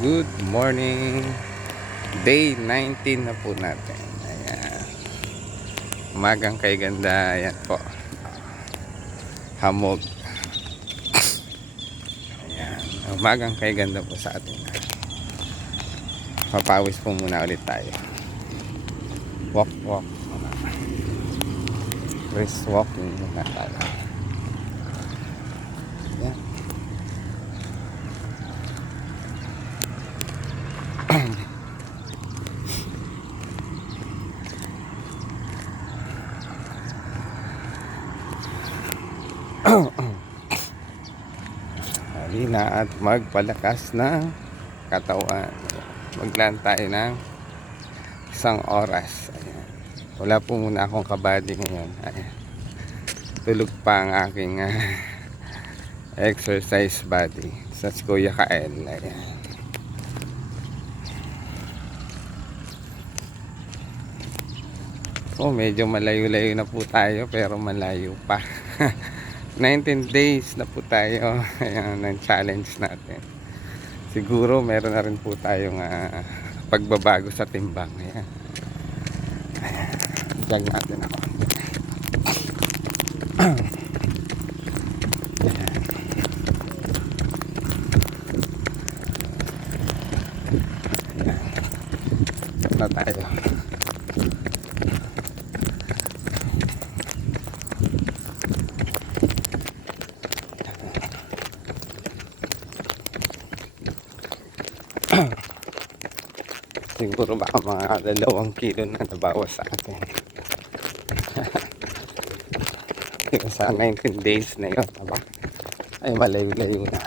good morning. Day 19 na po natin. Ayan. Umagang kay ganda. Ayan po. Hamog. Ayan. Umagang kay ganda po sa atin. Papawis po muna ulit tayo. Walk. Brisk walking muna tayo. Ayan. Halina at magpalakas ng katawan. Maglaan tayo ng 1 oras. Ayan. Wala po muna akong kabady ngayon. Ayan. Tulog pa ang aking exercise body sa Kuya Kael. Ayan. Medyo malayo-layo na po tayo, pero malayo pa. 19 days na po tayo. Ayan, ng challenge natin. Siguro meron na rin po tayong pagbabago sa timbang. Ayan. Ayan. Jag natin ako. Ayan. Ayan. Na tayo. Siguro baka mga 2 kilo na nabawas sa akin. Yung sa 19 days na yun, diba? Ay malayo-layo na.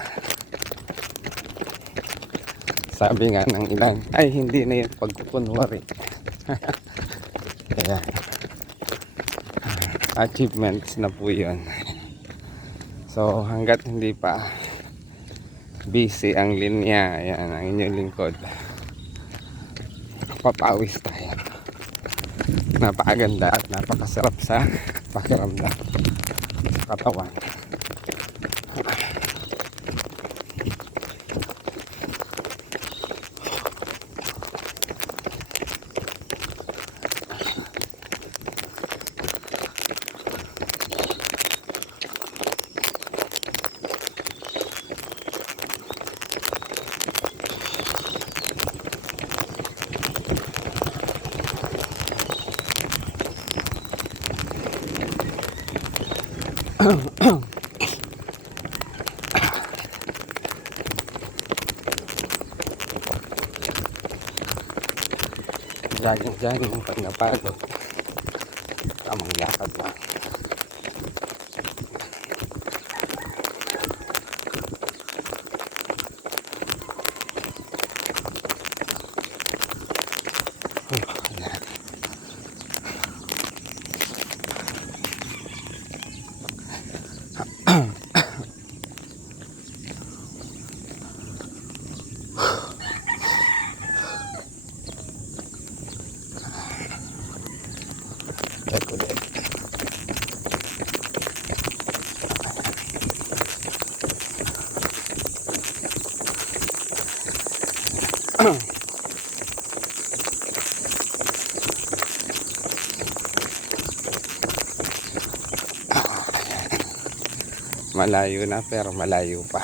Sabi nga ng ilan, ay hindi na yun pagkukunwari. Kaya achievements na po yun. So hanggat hindi pa busy ang linya, ayan ang inyong lingkod, papawis tayo. Napakaganda at napakasarap sa pakiramdam sa katawan. Jogging pag napagod, tamang lakad lang. Malayo na pero malayo pa.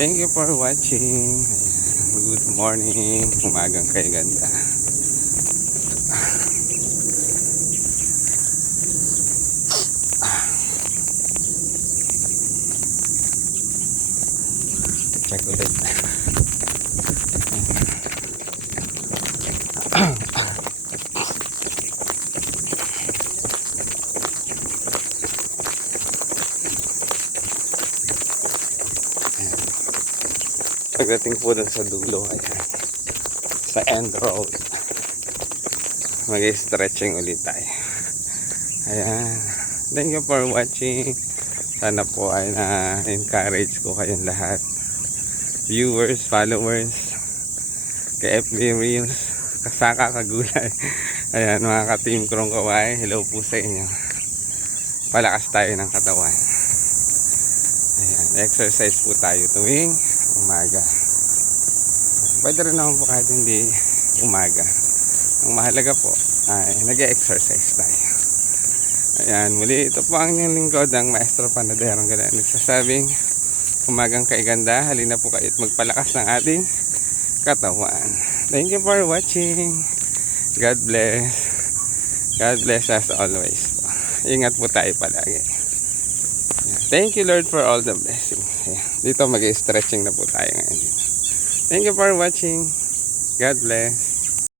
Thank you for watching. Good morning. Umagang kay ganda. Check ulit. Pagdating po dun sa dulo, ayan, sa end road, mag-stretching ulit tayo. Ayan. Thank you for watching. Sana po ay na-encourage ko kayong lahat. Viewers, followers, ka-FB Reels, kasaka, kagulay. Ayan, mga ka-team Krong Kaway, hello po sa inyo. Palakas tayo ng katawan. Ayan, exercise po tayo tuwing umaga. Pwede rin naman po kahit hindi umaga. Ang mahalaga po ay nag-exercise tayo. Ayan, muli ito po ang inyong lingkod, ang Maestro Panadero Galan. Nagsasabing, umagang kaiganda, halina po kayo at magpalakas ng ating katawan. Thank you for watching. God bless. God bless us always po. Ingat po tayo palagi. Thank you Lord for all the blessings. Dito mag-stretching na po tayo ngayon dito. Thank you for watching. God bless.